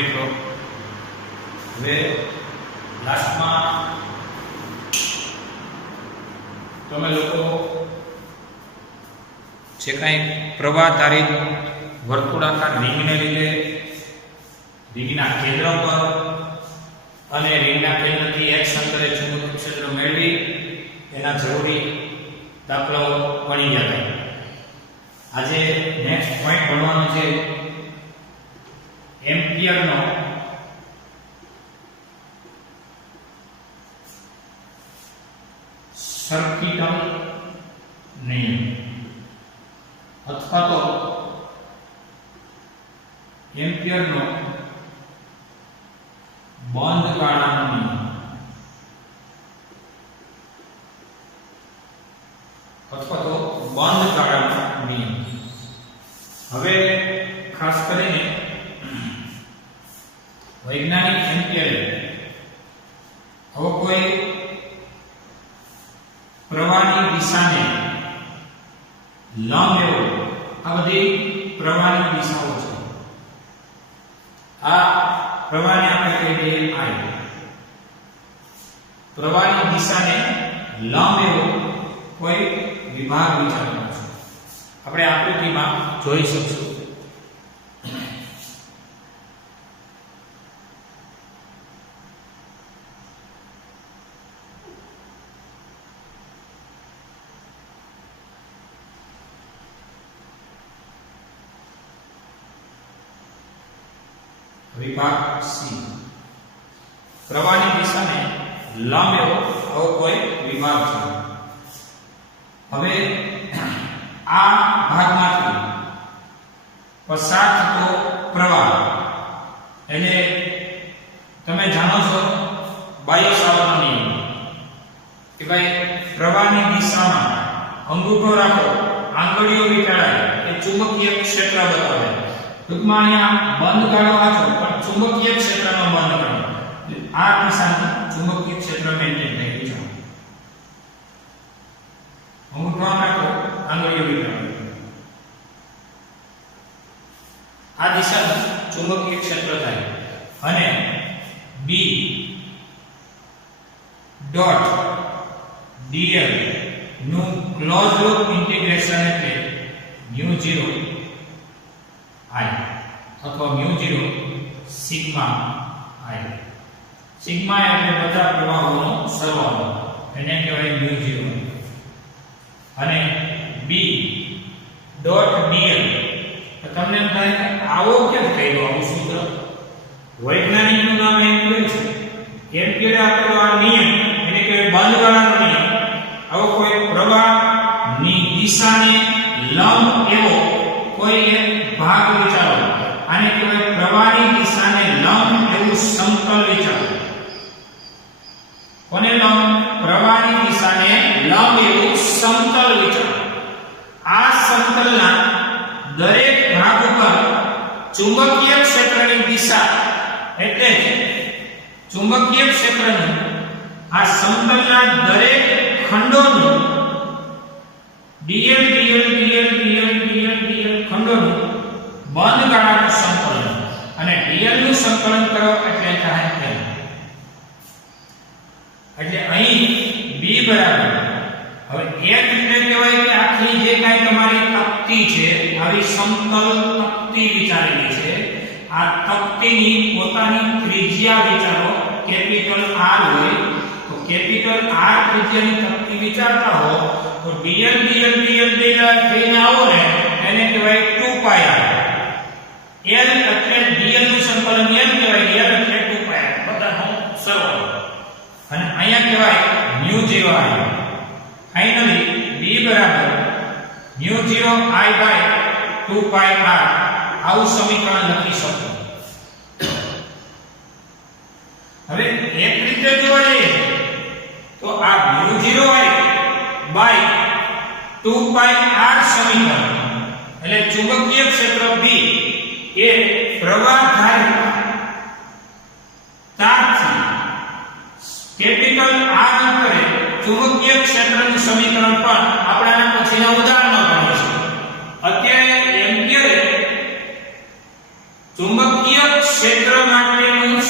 મિત્રો હવે લાસ્ટમાં તમે લોકો જે કાંઈ પ્રવાહ ધારિત વર્તુળાકાર રિંગને લીધે રિંગના કેન્દ્ર પર અને રિંગના કેન્દ્રથી x અંતરે ચુંબકીય ક્ષેત્ર મેળવી એના જરૂરી દાખલાઓ ભણી ગયા હતા. આજે નેક્સ્ટ પોઈન્ટ ભણવાનો છે એમ્પિયરનો સર્કિટલ નિયમ અથવા તો એમ્પિયરનો બંધ ગાળાનો નિયમ અથવા તો બંધ ગાળાનો નિયમ. હવે ખાસ કરીને વૈજ્ઞાનિક એમ્પિયરે હવે કોઈ પ્રવાહની દિશાને લંબ એવો આ બધી પ્રવાહની દિશાઓ છે. આ પ્રવાહને આપણે કહી દઈએ I. પ્રવાહની દિશાને લંબ એવો કોઈ વિભાગ વિચારવાનો છે. આપણે આકૃતિમાં જોઈ શકશું. વિભાગ C. પ્રવાહની દિશાને લંબ એવો આવો કોઈ વિભાગ છે. હવે આ ભાગમાંથી પસાર થતો પ્રવાહ એટલે તમે જાણો છો બાહ્ય સાવરણનો નિયમ કે ભાઈ પ્રવાહની દિશામાં અંગૂઠો રાખો, આંગળીઓ વીંટાળાય એ ચુંબકીય ક્ષેત્ર બતાવે. ટૂંકમાં અહીંયા બંધ ગાળો વાંચો પણ ચુંબકીય ક્ષેત્રનો બંધ ગાળો આ દિશામાં ચુંબકીય ક્ષેત્ર મેન્ટેન થઈ ગયું છે. અંગૂઠો રાખો, આંગળીઓ વીંટાળો, આ દિશામાં ચુંબકીય ક્ષેત્ર થાય. અને B ડોટ dl નું ક્લોઝ લૂપ ઇન્ટિગ્રેશન એટલે μ0 I અથવા μ0 સિગ્મા I. સિગ્મા એટલે બધા પ્રવાહોનો સરવાળો, એને કહેવાય μ0. અને B ડોટ dl તમને એમ થાય કે આવો કેમ થયો આવું સૂત્ર? વૈજ્ઞાનિકનું નામ એમ્પિયર છે. એમ્પિયરે આપેલો આ નિયમ એને કહેવાય બંધ ગાળાનો નિયમ. આવો કોઈ પ્રવાહની દિશાને લંબ એવો કોઈ એક ભાગ વિચારો, આને કહેવાય પ્રવાહની દિશાને લંબ એવું સમતલ વિચારો. કોને લંબ? પ્રવાહની દિશાને લંબ એવું સમતલ વિચારો. આ સમતલના દરેક ભાગ ઉપર ચુંબકીય ક્ષેત્રની દિશા એટલે ચુંબકીય ક્ષેત્રનું આ સમતલના દરેક ખંડોનું dl dl dl dl dl dl ખંડોનું બંધ ગાળાનું સંકલન, અને dl નું સંકલન કરો એટલે થાય L. એટલે અહીં B બરાબર હવે એક રીતે કહેવાય કે આખી જે કાંઈ તમારી તકતી છે આવી સમતલ તકતી વિચારેલી છે. આ તકતીની પોતાની ત્રિજ્યા વિચારો કેપિટલ R હોય તો કેપિટલ R ત્રિજ્યાની તકતી વિચારતા હો તો dl dl dl dl થઈને આવો ને એને કહેવાય 2πr. L એટલે dl નું સંકલન L કહેવાય, L એટલે 2πr બધાનો સરવાળો. અને અહીંયા કહેવાય μ0 I. ફાઇનલી B બરાબર μ0 I by 2πr આવું સમીકરણ લખી શકો. હવે એક રીતે જોવા જઈએ તો આ μ0 I by 2πr સમીકરણ એટલે ચુંબકીય ક્ષેત્ર B એ પ્રવાહ ધારિત તારથી કેપિટલ R અંતરે ચુંબકીય ક્ષેત્રનું સમીકરણ પણ આપણાના પછીના ઉદાહરણમાં ભણીશું. અત્યારે એમ્પિયરે ચુંબકીય ક્ષેત્ર માટેનું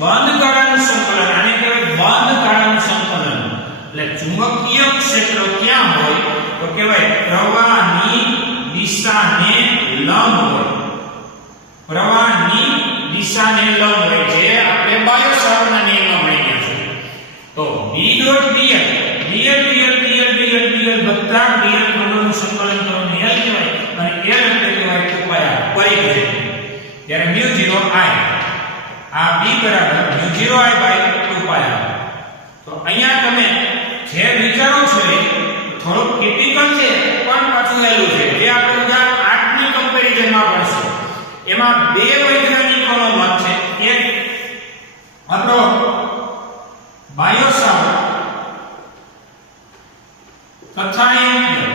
બંધ ગાળાનું સંકલન, આને કહેવાય બંધ ગાળાનું સંકલન. એટલે ચુંબકીય ક્ષેત્ર ક્યાં હોય તો કહેવાય પ્રવાહની દિશાને લંબ હોય. પ્રવાહની દિશાને લંબ હોય, જે આપણે બાયો સાવર્ટના નિયમમાં ભણ્યા છે. તો B ડોટ dl બધા dl ખંડોનું સંકલન કરવાનું L કહેવાય, અને L એટલે કહેવાય ઉપાય પરિઘ છે. ત્યારે μ0 I, આ B બરાબર μ0 I બાય 2πr. તો અહીંયા તમે જે વિચારો છો એ થોડું ક્રિટિકલ છે, પણ પાછું એલું છે. જે આપણે ઉદાહરણ 8 ની કમ્પેરિઝનમાં ભણશું, એમાં બે વૈજ્ઞાનિકોનો મત છે. એક આપણો બાયો સાવર્ટ તથા એમ્પિયર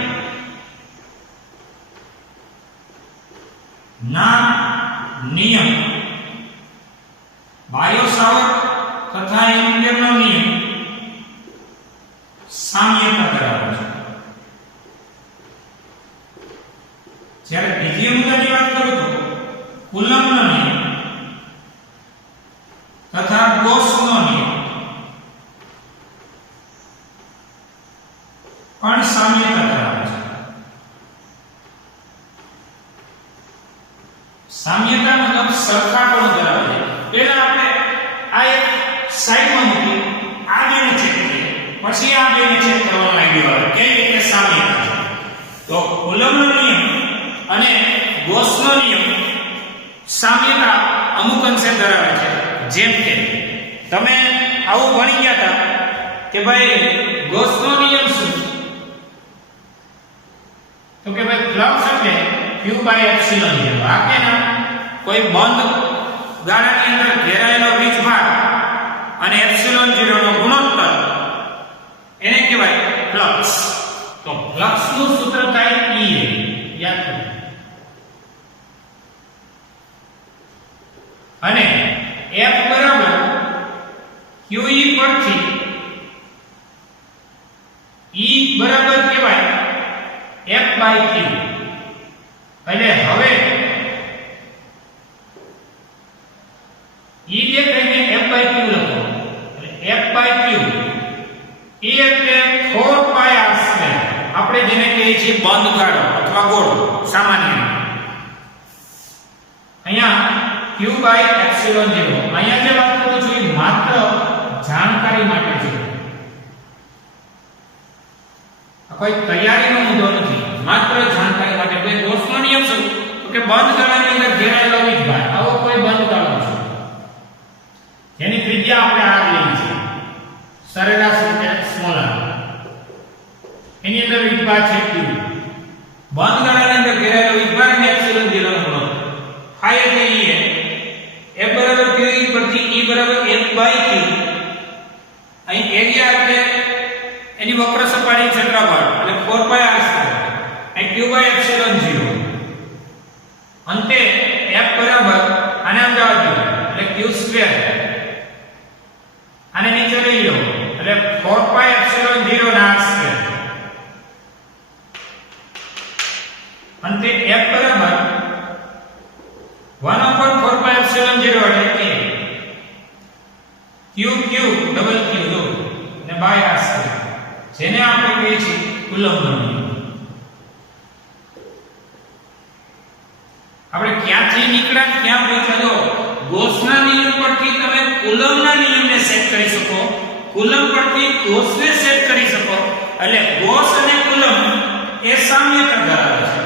ના નિયમ, બાયો સાવર્ટ તથા એમ્પિયરનો નિયમ સામ્યતા ધરાવે છે. જ્યારે બીજી મુદ્દાની વાત કરું તો કુલમ્બનો નિયમ તથા ગૌસનો નિયમ પણ સામ્યતા ધરાવે છે. સામ્યતા મતલબ સરખાપણું ધરાવે છે. પહેલા આપણે આ એક સાઈડમાં મૂકી આ બેને ચેક કરીએ, પછી આ બેને ચેક કરવાનો આઈડિયા આવે કેવી રીતે સામ્યતા છે. તો કુલમ્બનો નિયમ અને ગૌસનો નિયમ સામ્યતા અમુક અંશે ધરાવે છે. જેમ કે તમે આવું ભણી ગયા હતા કે ભાઈ ગૌસનો નિયમ શું, તો કે ભાઈ ફ્લક્સ એટલે q/ε0. આ કે ના કોઈ બંધ ગાળાની અંદર ઘેરાયેલો વીજભાર અને ε0 નો ગુણોત્તર, એને કહેવાય ફ્લક્સ. તો ફ્લક્સ નું સૂત્ર થાય E, યાદ કરો. અને F બરાબર QE પરથી E બરાબર કહેવાય F/Q. એટલે હવે E દેખાઈને F/Q લખો. એટલે F/Q E એટલે 4πr². આપણે જેને કહીએ છીએ બંધ ગાળો અથવા ગોળ સામાન્ય. અહીંયા q/ε0. અહીંયા જે વાત કરું છું એ માત્ર જાણકારી માટે છે, કોઈ તૈયારીનો મુદ્દો નથી, માત્ર જાણકારી માટે. એટલે ગૌસનો નિયમ શું, તો કે બંધ ગાળાની અંદર ઘેરાયેલો વીજભાર, આવો કોઈ બંધ ગાળો છે જેની ત્રિજ્યા આપણે આ લીધી છે સરેરાશ રીતે સ્મોલ r, એની અંદર વીજભાર છે q. બંધ ગાળાની અંદર ઘેરાયેલો વીજભાર અને ε0 નો ગુણોત્તર ફાઈ એટલે E. F બરાબર QE પરથી E બરાબર F/Q. અહીં એરિયા એટલે એની વક્ર સપાટી ક્ષેત્રફળ એટલે 4πr². અહીં q/ε0. અંતે F બરાબર આને આમ જવા દો એટલે q². આને નીચે લઈ લો એટલે 4πε0 ના r². અંતે F બરાબર 1/4πε0 એટલે કે q ડબલ q જો ને બાય r², જેને આપણે કહીએ છીએ કુલમ્બનો નિયમ. આપણે ક્યાંથી નીકળ્યા ક્યાં પહોંચ્યા? તો ગૌસના નિયમ પરથી તમે કુલમ્બના નિયમને સેટ કરી શકો, કુલમ્બ પરથી ગૌસને સેટ કરી શકો. એટલે ગૌસ અને કુલમ્બ એ સામ્યતા ધરાવે છે.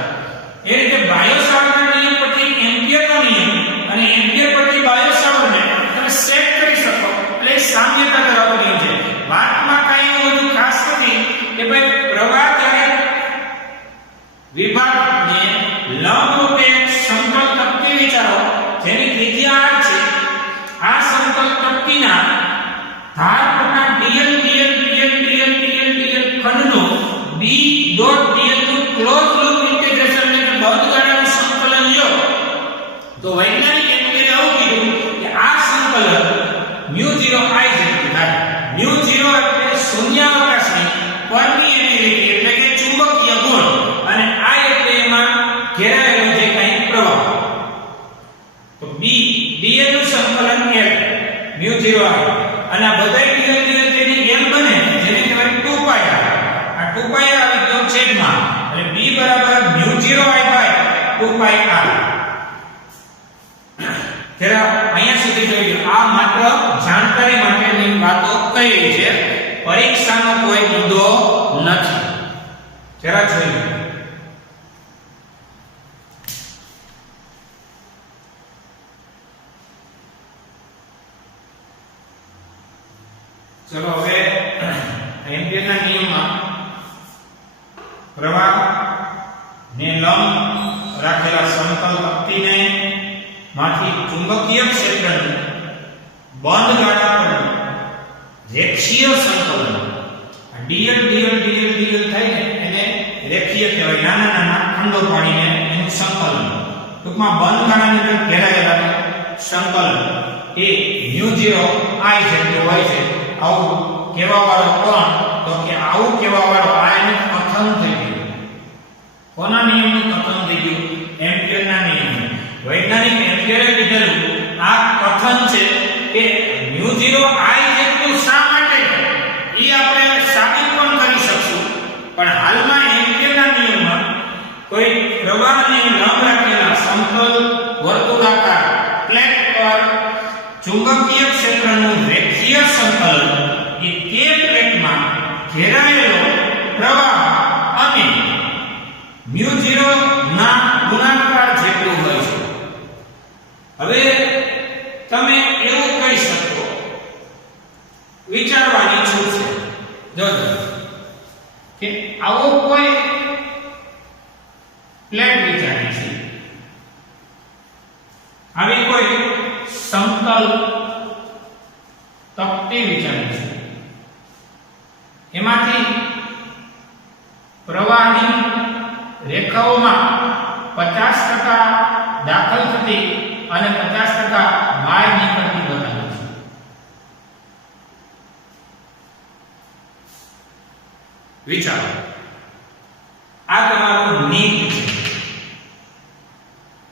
એ રીતે બાયો સાવર્ટના નિયમ પરથી એમ્પિયરનો નિયમ અને એમ્પિયર પરથી બાયો સાવર્ટને તમે સેટ કરી શકો. એટલે સામ્યતા ધરાવતો નિયમ છે. વાતમાં કાંઈ એવું બધું ખાસ નથી કે ભાઈ પ્રવાહ જ્યારે વિભાગને લંબ રૂપે સમતલ તકતી વિચારો જેની ત્રિજ્યા r છે, આ સમતલ તકતીના ધાર પરના dl ખંડનો B ડોટ dl નું ક્લોઝ લૂપ ઇન્ટિગ્રેશન એટલે બંધ ગાળાનું સંકલન લ્યો તો વૈજ્ઞાનિક એમ્પિયરે આવું કીધું કે આ સંકલન μ0 I જેટલું થાય. μ0 એટલે શૂન્યાવકાશની પરમિએબિલિટી એટલે કે ચુંબકીય ગુણ, અને I એટલે એમાં ઘેરાયેલો જે કંઈ પ્રવાહ. તો B dl નું અને આ બધાય dl dl થઈને m બને જેને કહેવાય 2πr આ 2πr આવી ગયો છેદમાં એટલે b બરાબર μ0 i by 2πr જરા અહીંયા સુધી જોઈ લો આ માત્ર જાણકારી માટેની વાતો કહી છે પરીક્ષાનો કોઈ મુદ્દો નથી જરા જોઈ લો ચલો હવે એમ્પિયરના નિયમમાં પ્રવાહ ને લંબ રાખેલા સમતલ તક્તીને માંથી ચુંબકીય ક્ષેત્રનું બંધ ગાળા પર રેખીય સંકલન dl dl dl dl થાય ને એને રેખીય કહેવાય નાના નાના ખંડો પાડીને એનું સંકલન ટૂંકમાં બંધ ગાળાની અંદર ઘેરાયેલા સંકલન એ μ0 i જેટલું હોય છે આવું કેવા વાળો કોણ તો કે આવું કેવા વાળો આ એનું કથન થઈ ગયું કોના નિયમનું કથન થઈ ગયું એમ્પિયરના નિયમનું વૈજ્ઞાનિક એમ્પિયરે લીધેલું આ કથન છે કે μ0 i જેટલું શા માટે એ આપણે સાબિત પણ કરી શકશું પણ હાલમાં એમ્પિયરના નિયમમાં કોઈ પ્રવાહને લંબ રાખેલા સમતલ વર્તુળાકાર પ્લેટ પર ચુંબકીય ક્ષેત્રનું રેખીય સંકલન એ તે પ્લેટમાં ઘેરાયેલો પ્રવાહ અને μ0 ના ગુણાકાર જેટલું હોય છે હવે તમે એવું કહી શકો વિચારવાની છૂટ છે જોજો કે આવો કોઈ પ્લેટ વિચારી છે આવી કોઈ સમતલ તક્તી વિચારી છે એમાંથી પ્રવાહની રેખાઓમાં 50% દાખલ થતી અને 50% બહાર નીકળતી બતાવે છે વિચારો આ તમારું નીત છે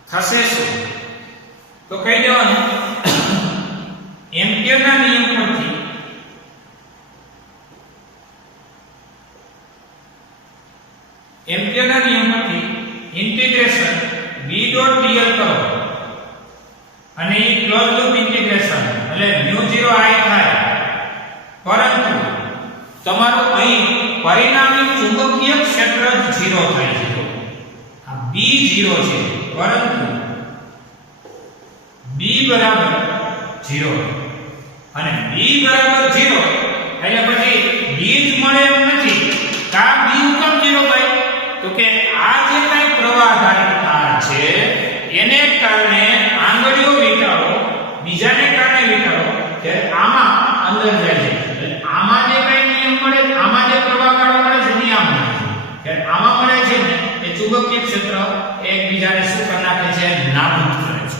થશે શું તો કહી દેવાનું એમ્પિયરના નિયમ પરથી ઇન્ટિગ્રેશન b ડોટ dl કરો અને એ ક્લોઝ લૂપ ઇન્ટિગ્રેશન એટલે μ0 i થાય પરંતુ તમારું અહીં પરિણામી ચુંબકીય ક્ષેત્ર 0 થાય છે આ b 0 છે પરંતુ b બરાબર 0 અને b બરાબર 0 એટલે પછી b જ મળે એમ નથી કા b ઉપર 0 ભાઈ તો કે આ જે કઈ પ્રવાહ ધારિત તાર છે એને કારણે આંગળીઓ વિચારો બીજાને કારણે વિચારો કે આમાં અંદર જાય છે એટલે આમાં જે કઈ નિયમ મળે આમાં જે પ્રવાહ ગાળો મળે છે નિયમ મળે છે કે આમાં મળે છે ને એ ચુંબકીય ક્ષેત્ર એકબીજાને શું કરી નાખે છે નાબૂદ કરે છે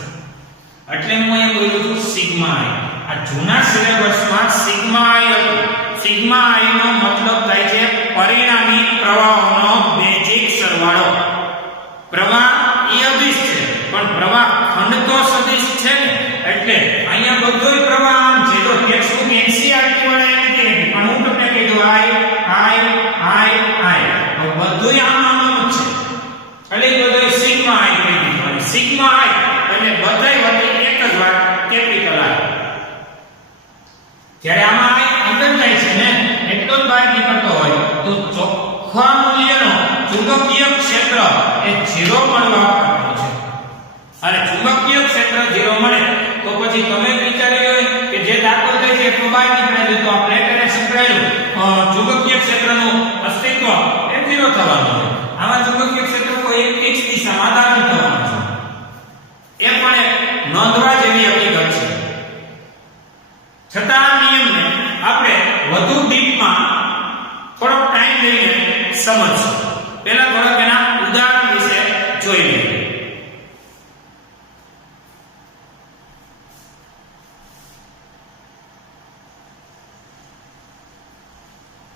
એટલે હું અહીં બોલું છું સિગ્મા i આ જૂના સિલેબસમાં સિગ્મા i હતું સિગ્મા i નો મતલબ થાય છે પરિણામી પ્રવાહોનો બેઝિક સરવાળો પ્રવાહ એ અદિશ છે પણ પ્રવાહ ખંડ તો સદિશ છે ને એટલે અહીંયા બધોય પ્રવાહ આમ છે તો ટેક્સ્ટબુક એનસીઈઆરટી વાળા એને કહે પણ હું તમને કહી દઉં i તો બધુંય આમ જ છે એટલે બધુંય સિગ્મા i કહી દીધું સિગ્મા i એટલે બધાય વચ્ચે એક જ વાત કેપિટલ i જ્યારે આમાં i અંદર જાય છે ને એટલો જ બહાર નીકળતો હોય તો ચોખ્ખા મૂલ્યનો ચુંબકીય ક્ષેત્ર એ 0 મળવા પાત્ર છે અને ચુંબકીય ક્ષેત્ર 0 મળે તો પછી તમે વિચારી લો કે જે દાખલ થઈ છે તો બહાર નીકળે છે તો આ પ્લેટ અને સંકળાયેલું ચુંબકીય ક્ષેત્રનું અસ્તિત્વ એ 0 થવાનું છે આમાં ચુંબકીય ક્ષેત્ર કોઈ એક ફિક્સ દિશામાં દાખલ થવાનું છે એ પણ એક નોંધવા જેવી હકીકત છે છતાં આ નિયમને આપણે વધુ ડીપમાં થોડો ટાઈમ લઈને સમજશું પહેલા થોડોક એના ઉદાહરણ વિશે જોઈ લઈએ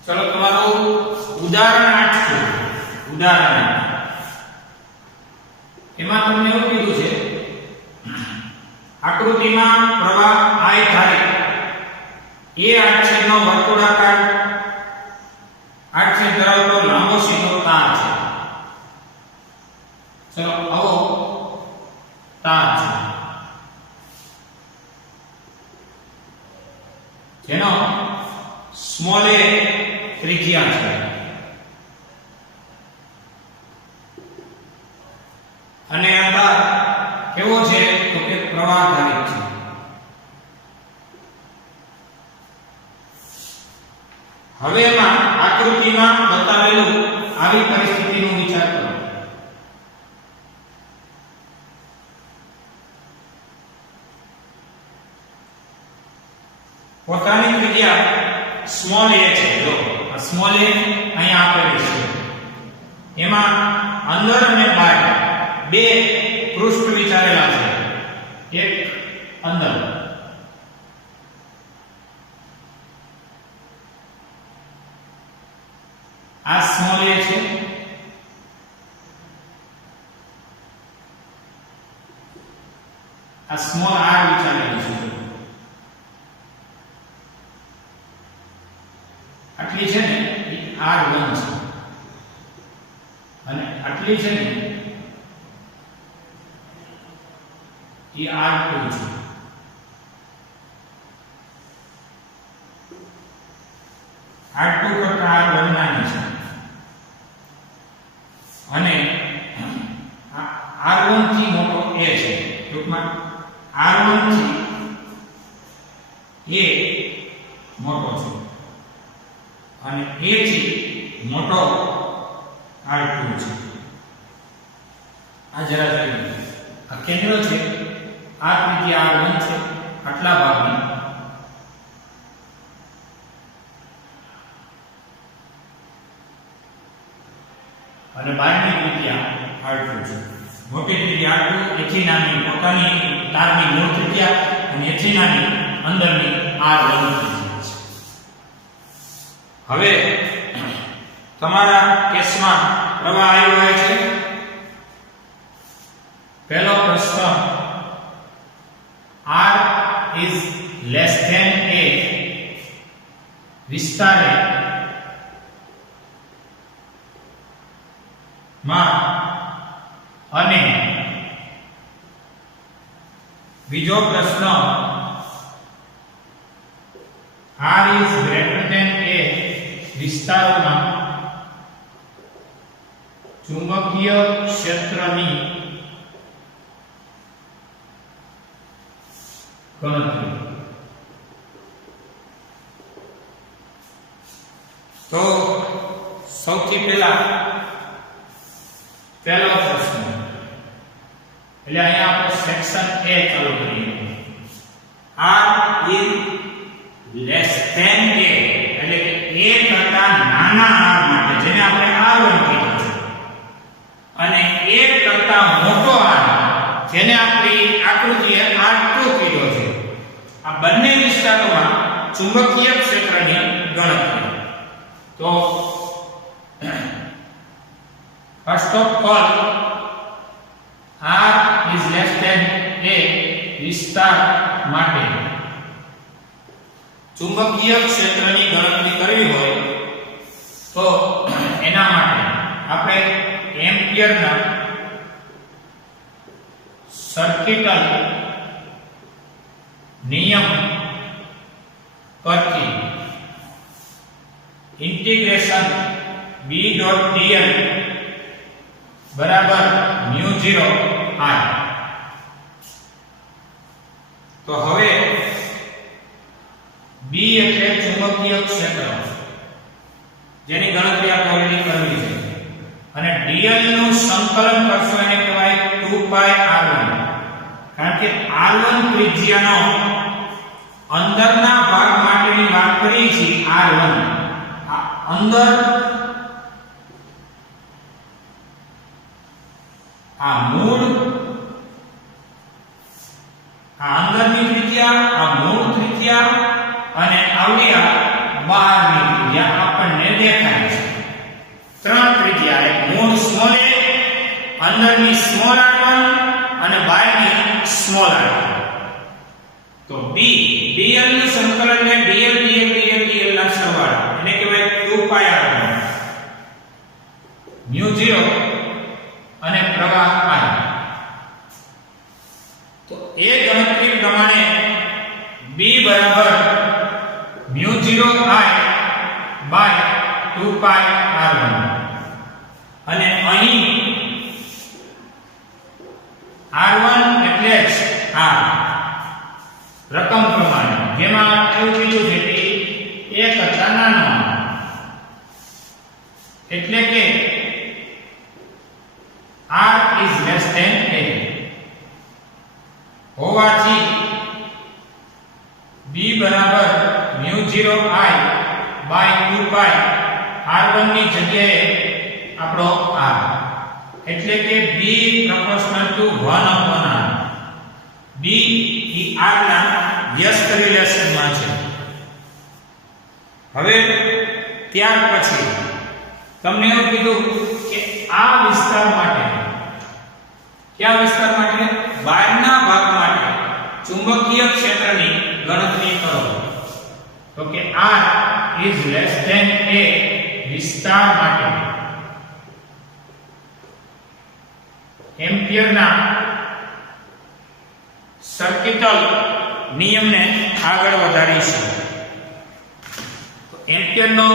ચલો તમારું ઉદાહરણ 8 છે ઉદાહરણ એમાં તમને એવું કીધું છે આકૃતિમાં પ્રવાહ I ધારિત એ 8 છેદનો વર્તુળાકાર 8 છેદ ધરાવતો લાંબો સીધો તાર છે. ચલો આવો તાર છે જેનો સ્મોલ a ત્રિજ્યા છે અને આ તાર કેવો છે તો કે પ્રવાહધારિત છે. હવે એમાં આકૃતિમાં બતાવેલું આવી પરિસ્થિતિનો વિચાર કરો. પોતાની ત્રિજ્યા સ્મોલ a છે. જો આ સ્મોલ a અહીંયા આપેલી છે. એમાં અંદર અને બહાર બે પૃષ્ઠ વિચારેલા છે. એક અંદર આ સ્મોલ a છે આ સ્મોલ r વિચારેલું છે. આટલી છે ને એ r1 છે અને આટલી છે ને એ r2 છે. r2 કરતા r1 નાની છે અને r1 થી મોટો a છે. ટૂંકમાં r1 થી a મોટો છે અને a થી મોટો r2 છે. આ જરા જોઈએ. આ કેન્દ્ર છે. આ ત્રિજ્યા r1 છે આટલા ભાગની અને બહારની ત્રિજ્યા r2 છે. મોટી ત્રિજ્યા r2 એથી નાની પોતાની તારની મૂળ ત્રિજ્યા અને એથી નાની અંદરની r1 ત્રિજ્યા છે. હવે તમારા કેસમાં પ્રવાહ આવ્યો હોય છે. પહેલો પ્રશ્ન r is less than a વિસ્તારે માં અને બીજો પ્રશ્ન r is greater than a વિસ્તારોમાં ચુંબકીય ક્ષેત્રની ગણતરી. તો સૌથી પહેલા પહેલો પ્રશ્ન એટલે અહીંયા આપણે સેક્શન A ચાલુ કરીએ. r is less than a એટલે કે a કરતા નાના r માટે જેને આપણે r1 કહીએ છીએ અને a કરતા મોટો r જેને આપણી આકૃતિએ r2 કીધો છે. આ બંને વિસ્તારોમાં ચુંબકીય ક્ષેત્રની ગણતરી. તો first of all r is less than a વિસ્તાર માટે ચુંબકીય ક્ષેત્રની ગણતરી કરવી હોય તો એના માટે આપણે એમ્પિયરના સર્કિટલ નિયમ પરથી ઇન્ટિગ્રેશન b.dl બરાબર μ0 I. તો હવે b એટલે ચુંબકીય ક્ષેત્ર જેની ગણતરી આપણે ઓલરેડી કરવી છે અને dl નું સંકલન કરશો એને કહેવાય 2πr1 કારણ કે r1 ત્રિજ્યાનો અંદરના ભાગ માટેની વાત કરી છે. r1 અંદર આ મૂળ આ અંદરની ત્રિજ્યા આ મૂળ ત્રિજ્યા અને આવડિયા બહારની ત્રિજ્યા આપણને દેખાય છે. ત્રણ ત્રિજ્યા એક મૂળ સ્મોલ a અંદરની સ્મોલ r1 અને બહારની સ્મોલ r2. તો b dl નું સંકલન ને dl dl dl dl ના સરવાળા એને કહેવાય 2 પાઈ r1 μ0 અને પ્રવાહ I તો એ ગણતરી પ્રમાણે b બરાબર μ0 I બાય 2 પાઈ r1 અને અહીં r1 એટલે જ r રકમ પ્રમાણે જેમાં એવું કીધું છે કે 1 કરતા નાનો એટલે કે r is less than a હોવાથી b બરાબર μ0 I બાય 2 પાઈ r1 ની જગ્યાએ આપણો r એટલે કે b proportional to 1 upon r b A r ના વ્યસ્ત રિલેશનમાં છે હવે ત્યાર પછી તમને એવું કીધું કે આ વિસ્તાર માટે કયા વિસ્તાર માટે બહારના ભાગ માટે ચુંબકીય ક્ષેત્રની ગણતરી કરો તો કે r is less than a વિસ્તાર માટે એમ્પિયરના સર્કિટલ નિયમને આગળ વધારીશું એમ્પિયરનો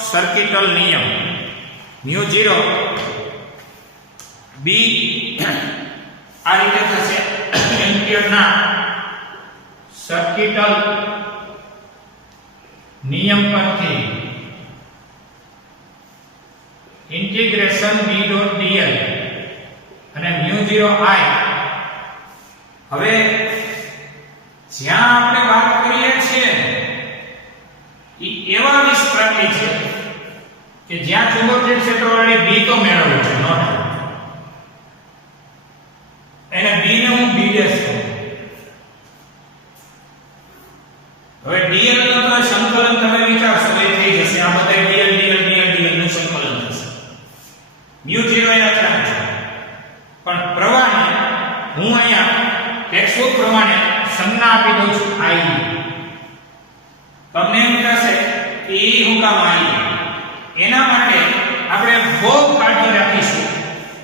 સર્કિટલ નિયમ μ0 b આ રીતે થશે એમ્પિયરના સર્કિટલ નિયમ પરથી ઇન્ટિગ્રેશન b ડોટ dl અને μ0 I હવે જ્યાં આપણે વાત કરીએ છીએ એ એવા વિસ્તારની છે કે જ્યાં ચુંબકીય ક્ષેત્રવાળી b તો મેળવવું છે નોટ એને b ને હું b' કહું હવે dl નો તો સંકલન તમે વિચારશો એ થઈ જશે આ બધા dl dl dl dl નું સંકલન થશે μ0 એ અચળાંક છે પણ પ્રવાહને હું અહીંયા ટેક્સ્ટબુક પ્રમાણે સંજ્ઞા આપી દઉં છું I તમને એમ થશે કે એ હું કામ I એના માટે આપણે બહુ કાળજી રાખીશું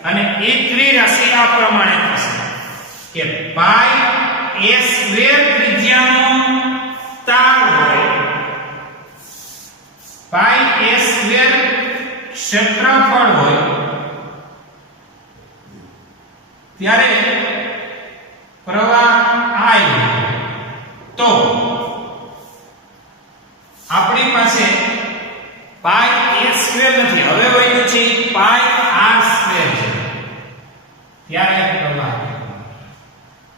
અને એકલી રાશિ આ પ્રમાણે થશે કે પાઈ a સ્ક્વેર ત્રિજ્યાનો તાર હોય પાઈ a સ્ક્વેર ક્ષેત્રફળ હોય ત્યારે પ્રવાહ I તો આપણી પાસે પાઈ a સ્ક્વેર નથી હવે વળ્યું છે પાઈ r સ્ક્વેર છે ત્યારે પ્રવાહ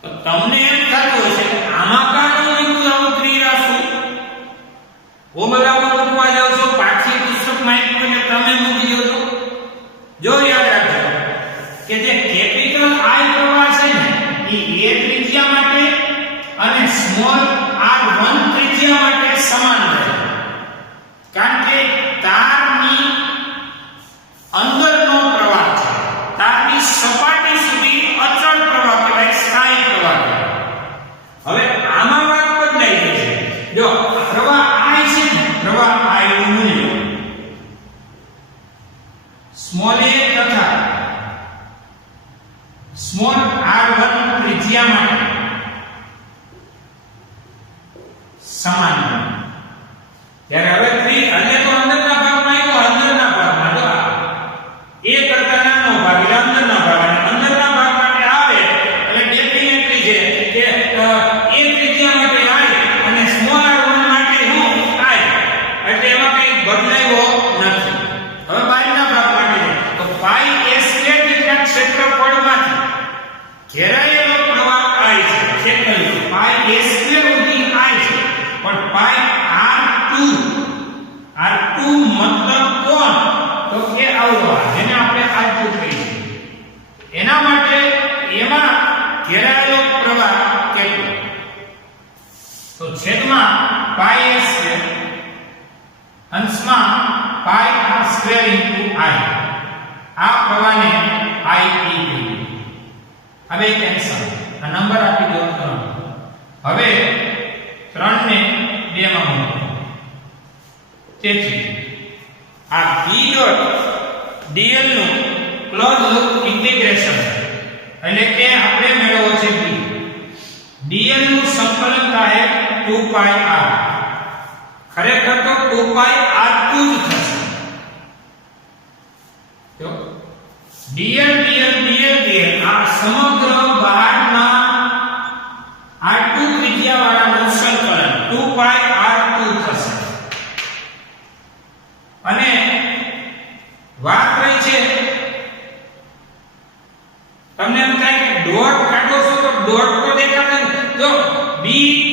તો તમને એમ થતું હશે કે આમાં કાનું લીધું આવું ત્રિરાશિ ઓ બરાબર મૂકવા જાવ છો પાઠ્ય પુસ્તકમાં એક મને તમે મૂકી દો છો જો યાદ રાખજો કે જે કેપિટલ I પ્રવાહ છે ને એ a ત્રિજ્યા માટે અને સ્મોલ r1 ત્રિજ્યા માટે સમાન રહે કારણ કે તારની અંદરનો પ્રવાહ છે તારની સપાટી સુધી અચળ પ્રવાહ કહેવાય સ્થાયી પ્રવાહ હવે આમાં વાત બદલાઈ ગઈ છે જો પ્રવાહ I છે ને પ્રવાહ I નું મૂલ્ય સ્મોલ a તથા સ્મોલ r1 ત્રિજ્યા માટે સમાન ત્યારે હવે એટલે તો અંદરના ભાગમાં આવ્યો અંદરના ભાગમાં જો a કરતા નાનો ભાગ એટલે અંદરના ભાગ અને અંદરના ભાગ માટે આવે એટલે ડેફિનેટલી છે કે a ત્રિજ્યા માટે I અને સ્મોલ r1 માટે હું I એટલે એમાં કંઈ બદલાયો નથી હવે બહારના ભાગ માટે તો પાઈ a સ્ક્વેર જેટલા ક્ષેત્રફળમાંથી ઘેરાયેલો પ્રવાહ I છે ક્ષેત્રફળ પાઈ a સ્ક્વેર સુધી I છે પણ પાઈ r2 મતલબ કોણ તો કે આવવા જેને આપણે r2 કહીએ એના માટે એમાં ઘેરાયેલો પ્રવાહ કેટલો તો છેદમાં પાઈ a સ્ક્વેર અંશમાં પાઈ r સ્ક્વેર ઇન્ટુ I આ પ્રવાહને I કહીએ હવે કેન્સલ આ નંબર આપી દો હવે તેથી આ b ડોટ dl નું ક્લોઝ લૂપ ઇન્ટિગ્રેશન એટલે કે આપણે મેળવવો છે b dl નું સંકલન થાય 2 pi r ખરેખર તો 2 pi r2 જ થશે જો dl dl dl dl આ સમગ્ર બહારના r2 ત્રિજ્યાવાળાનું સંકલન 2 pi r2 થશે અને વાત રહી છે તમને એમ થાય કે ડોટ કાઢો છો તો ડોટ તો દેખાતા નથી જો b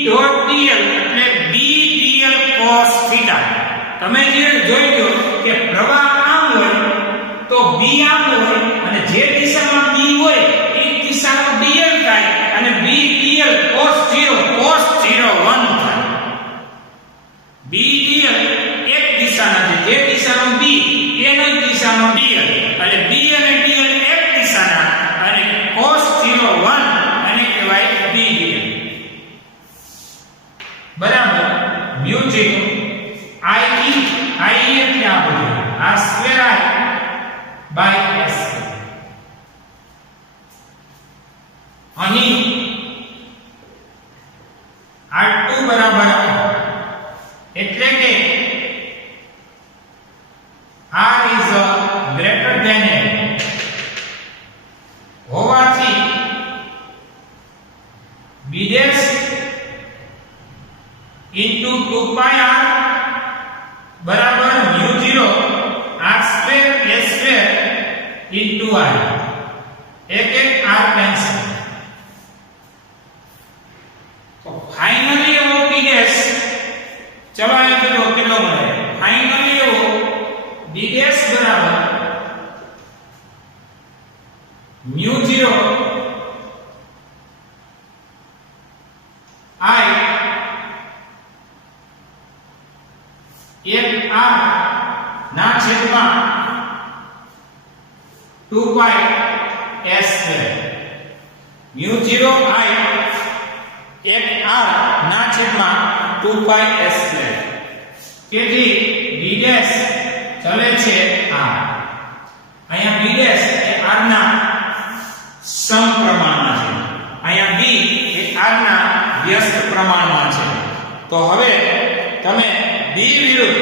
ડોટ dl એટલે b dl cos θ તમે જે જોઈ લો કે પ્રવાહ આમ હોય તો b આમ હોય અને જે દિશામાં b હોય એ દિશામાં dl થાય અને b dl cos 0 1 થાય b dl એક દિશાના છે જે દિશાનો b એની દિશાનો dl અને b અને dl એક દિશાના અને cos 0 1 અને કહેવાય b dl બરાબર mu 0 I એટલે આ બધું r square I by s અહીં r2 બરાબર એટલે કે r is greater than a હોવાથી b dash into 2 pi r બરાબર mu 0 r square s square into r એક r કેન્સલ તો ફાઇનલી એવો b dash ચલો આ તો કેટલો મળે ફાઇનલી એવો b dash બરાબર mu 0 I એક r ના છેદમાં 2 pi s square mu 0 I એક r ના છેદમાં 2 pi s સ્ક્વેર તેથી b dash ચલે છે r અહીંયા b dash એ r ના સમપ્રમાણમાં છે અહીંયા b એ r ના વ્યસ્ત પ્રમાણમાં છે તો હવે તમે b વિરુદ્ધ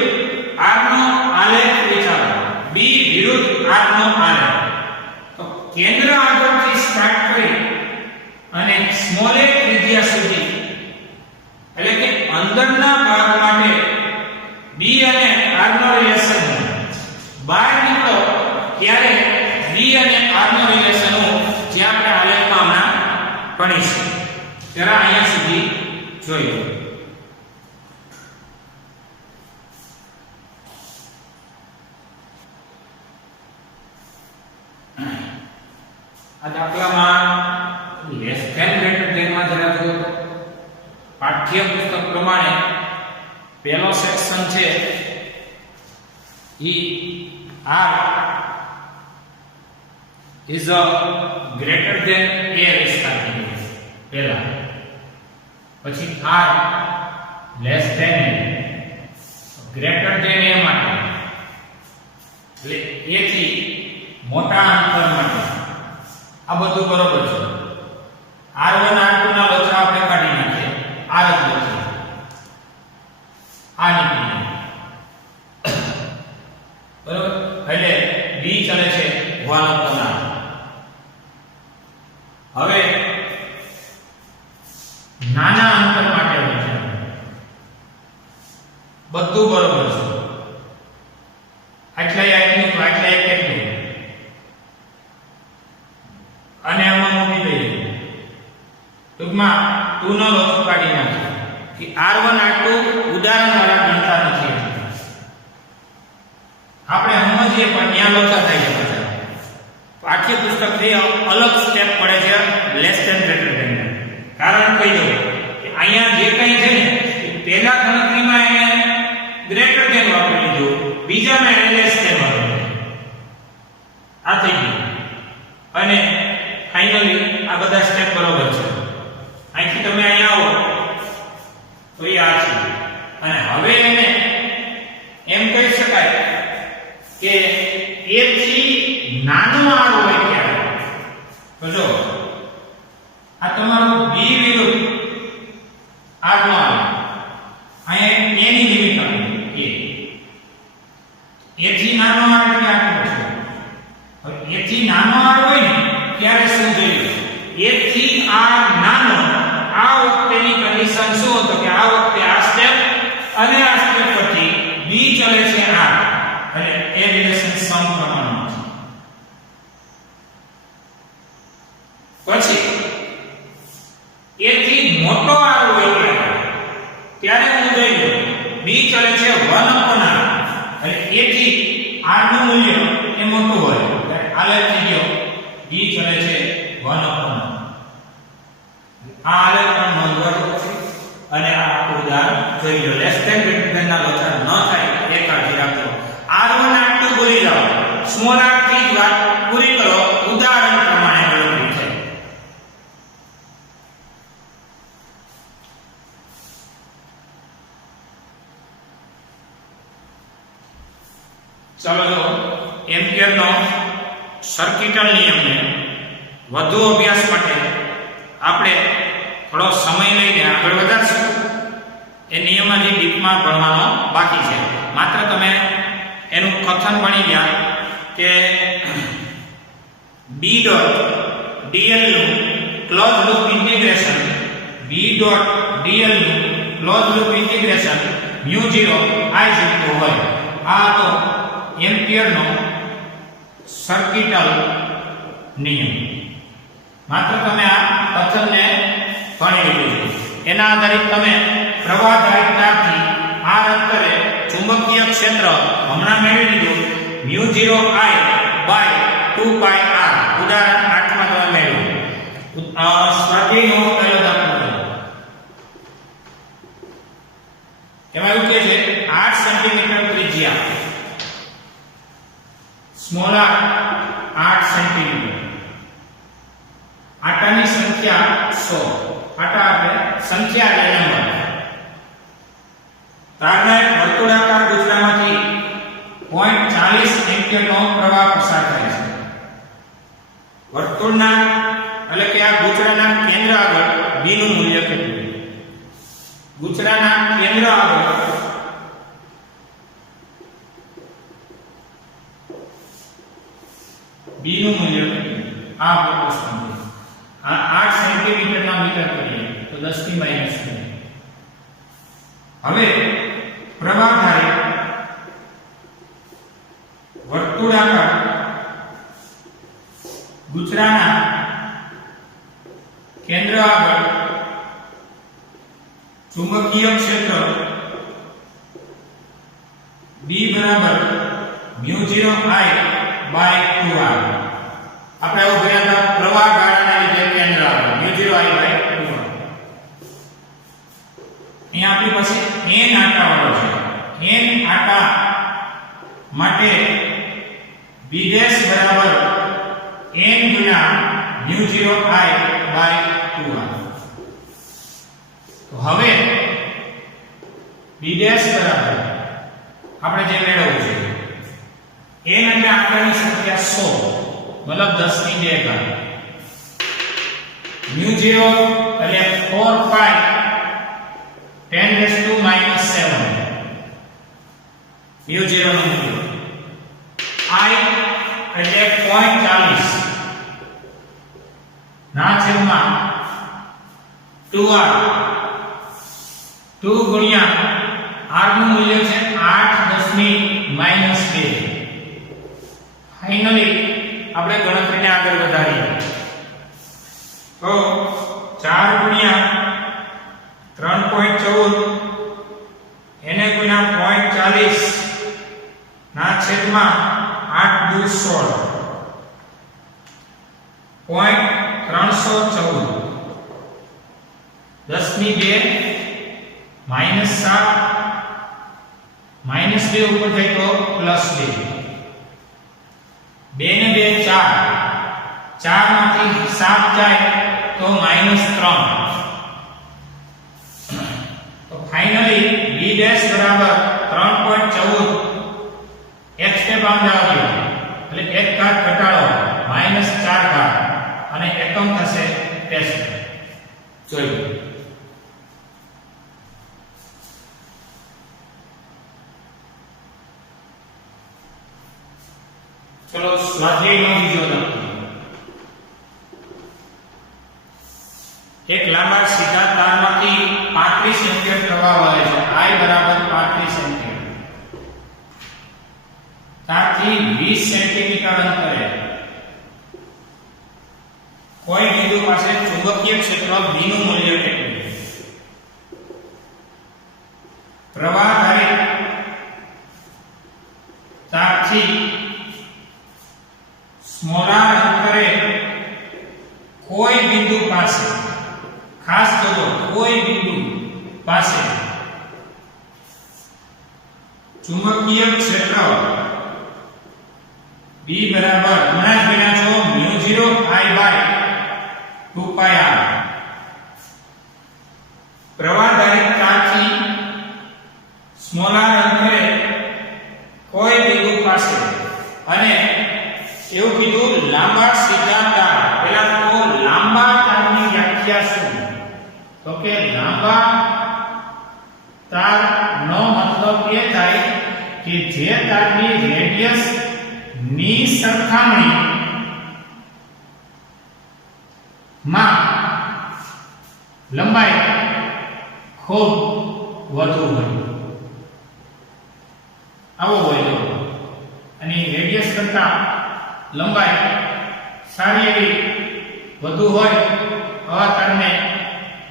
r નો આલેખ વિચારો b વિરુદ્ધ r નો આલેખ તો કેન્દ્ર આગળથી સ્ટાર્ટ કરી અને સ્મોલ a ત્રિજ્યા સુધી એટલે કે અંદરના ભાગ માટે b અને r નો રિલેશન બહાર નીકળો ત્યારે b અને r નો રિલેશન જે આપણે આલેખમાં હમણાં ભણીશું ત્યારે અહીંયા સુધી જોઈએ આ દાખલામાં લેસ ધેન ગ્રેટર ધેન માં જરા જોયો તો પાઠ્યપુસ્તક પ્રમાણે પહેલો સેક્શન છે ઈ r is a greater than a વિસ્તાર પહેલા પછી r less than a greater than a માટે એટલે a થી મોટા અંતર માટે આ બધું બરોબર છે r1 r2 ના લોચા આપણે કાઢી નાખીએ r જ લોચા આ નીકળી બરોબર એટલે b ચલે છે 1/r હવે નાના અંતર માટે વિચાર બધું બરોબર છે આટલા એટલું તો આટલા એટલું અને આમાં મૂકી દઈએ ટૂંકમાં 2 નો લોચો કાઢી નાખીએ કે r1 r2 ઉદાહરણ વાળા ગણતા નથી આપણે સમજીએ પણ ત્યાં લોચા થાય છે બધા પાઠ્યપુસ્તક થી અલગ સ્ટેપ પડે છે લેસ ધેન ગ્રેટર ધેન કારણ કહી દઉં કે અહીંયા જે કંઈ છે ને પહેલા ગણતરીમાં એને ગ્રેટર ધેન વાપરી લીધું બીજામાં એને લેસ ધેન વાપરી આ થઈ ગયું અને ફાઇનલી આ બધા સ્ટેપ બરોબર છે અહીંથી તમે અહીંયા આવો તો એ આ છે અને હવે એને એમ નાનો r હોય ત્યારે તો જો આ તમારો b વિરુદ્ધ r નો આવે અહીંયા a ની લિમિટ આપી a થી નાનો r એટલે આટલું છે હવે a થી નાનો r હોય ને ત્યારે શું જોઈએ a થી r નાનો આ વખતેની કન્ડિશન શું હતો કે આ વખતે આ સ્ટેપ અને આ સ્ટેપ પછી b ચલે છે r એટલે એ રિલેશન સમપ્રમાણમાં છે પછી a થી મોટો r હોય ત્યારે હું જોઈ લઉં b ચલે છે 1/r એટલે a થી r નું મૂલ્ય એ મોટું હોય એટલે આલેખ થઈ ગયો b ચલે છે 1/r આ આલેખ પણ નોંધવાનું છે અને આ આપણું ઉદાહરણ જોઈ લો લેસ ધેન ગ્રેટર ધેન ના લોચા ન થાય એ કાળજી રાખજો r1 r2 ભૂલી જાઓ સ્મોલ r થી જ વાત પૂરી કરો ઉદાહરણ પ્રમાણે ગણતરી છે ચાલો જો એમ્પિયરનો સર્કિટલ નિયમને વધુ અભ્યાસ માટે આપણે થોડો સમય લઈને આગળ વધારશું એ નિયમ હજી ડીપમાં ભણવાનો બાકી છે માત્ર તમે એનું કથન ભણી ગયા કે b ડોટ dl નું close loop integration b dot dl નું ક્લોઝ લૂપ ઇન્ટિગ્રેશન μ0 I જેટલું હોય આ તો એમ્પિયરનો સર્કિટલ નિયમ માત્ર તમે આ કથનને ભણી લીધું એના આધારિત તમે પ્રવાહધારિતાથી r અંતરે ચુંબકીય ક્ષેત્ર હમણાં મેળવી લીધું μ0 I by 2 pi r ઉદાહરણ 8 માં તમે મેળવ્યું સ્વાધ્યાયનો પહેલો દાખલો એમાં એવું કહે છે 8 સેન્ટીમીટર ત્રિજ્યા સ્મોલ r 8 સેન્ટીમીટર આટાની સંખ્યા 100 આટા એટલે સંખ્યા એટલે નંબર તારના એક વર્તુળાકાર ગુચરામાંથી 0.40 એમ્પિયરનો પ્રવાહ પસાર થાય છે વર્તુળના એટલે કે આ ગુચરાના કેન્દ્ર આગળ b નું મૂલ્ય કેટલું ગુચરાના કેન્દ્ર આગળ b નું મૂલ્ય આ પ્રશ્ન આ 8 સેન્ટીમીટર ના મીટર કરીએ તો 10 ની માઈનસ હવે પ્રવાહધારી વર્તુળાકાર ગુચરાના કેન્દ્ર આગળ ચુંબકીય ક્ષેત્ર B બરાબર μ0 I by 2r આપણે એવું કર્યા હતા પ્રવાહ ગાળાના લીધે કેન્દ્ર આગળ μ0 I by 2r અહીંયા આપણી પાસે n આટા વાળો છે n આટા માટે b' બરાબર n ગુણ્યા μ0 I by 2r તો હવે b' બરાબર આપણે જે મેળવવું છે n એટલે આંકડાની સંખ્યા 100 મતલબ 10 ની 2 ઘાત μ0 એટલે 4 pi 10 7 μ0 નું મૂલ્ય I એટલે 0.40 ના છેદમાં 2r 2 ગુણ્યા r નું મૂલ્ય છે 8 10 ની -2 ફાઇનલી આપણે ગણતરીને આગળ વધારીએ તો 4 ગુણ્યા 3.14 એને ગુણ્યા 0.40 ના છેદમાં 8 દુ 16 0.314 10 ની 2 -7 -2 ઉપર જાય તો +2 2 ને 2 4 4 માંથી 7 જાય તો -3 તો ફાઇનલી b' બરાબર 3.14 એક સ્ટેપ આમ જાવ એટલે એક ઘાત ઘટાડો અને એકમ થશે ટેસ્ટ. જોઈએ ચલો સ્વાધ્યાયનો બીજો દાખલો. એક લાંબા સીધા તારમાંથી 35 એમ્પિયર પ્રવાહ વહે છે. I બરાબર 35 એમ્પિયર. તારથી 20 સેન્ટીમીટર અંતરે કોઈ બિંદુ પાસે ચુંબકીય ક્ષેત્ર B નું મૂલ્ય કેટલું છે? પ્રવાહ આધારિત તારથી સ્મોલાર અંતરે કોઈ બિંદુ પાસે, ખાસ જોજો, કોઈ બિંદુ પાસે ચુંબકીય ક્ષેત્ર B બરાબર હમણાં જ બન્યા છો μ0I/2πr. પ્રવાહધારિત તારથી સ્મોલાર અંતરે કોઈ બિંદુ પાસે અને એવું કીધું લાંબા સીધા તાર. પહેલા તો લાંબા તારની વ્યાખ્યા શું? તો કે લાંબા તારનો મતલબ એ થાય કે જે તારની રેડિયસ ની સરખામણી માં લંબાઈ ખૂબ વધુ હોય. આવો હોય તો અને રેડિયસ કરતા લંબાઈ સારી એવી વધુ હોય આવા તારને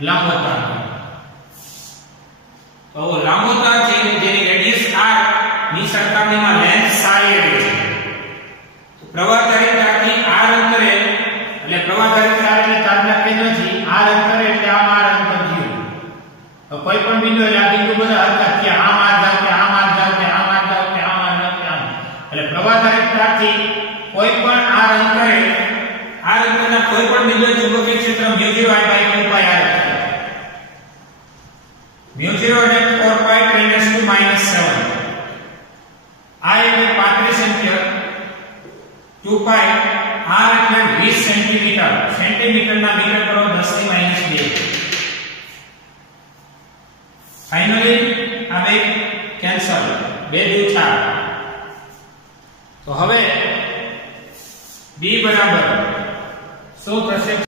લાંબો તાર. તો લાંબો તાર છે જેની રેડિયસ r ની સરખામણીમાં લેન્થ સારી એવી છે. તો પ્રવાહધારિત તારથી r અંતરે, એટલે પ્રવાહધારિત તાર એટલે તારના કેન્દ્રથી r અંતરે એટલે આમ r અંતર થયું. તો કોઈ પણ બિંદુ એટલે આ બિંદુ બધા હરખા કે આમ r જાવ કે આમ r જાવ કે આમ r જાવ કે આમ r જાવ કે આમ. એટલે પ્રવાહધારિત તારથી કોઈ પણ r અંતરના કોઈ પણ બિંદુએ ચુંબકીય ક્ષેત્ર μ0I/2πr છે. μ0 એટલે 4π 10⁻⁷. I એટલે 35 એમ્પિયર, 2π r એટલે 20 સેન્ટીમીટર. સેન્ટીમીટરના મીટર કરો 10⁻². ફાઇનલી આ બે કેન્સલ, 2 × 4. તો હવે B બરાબર શું થશે?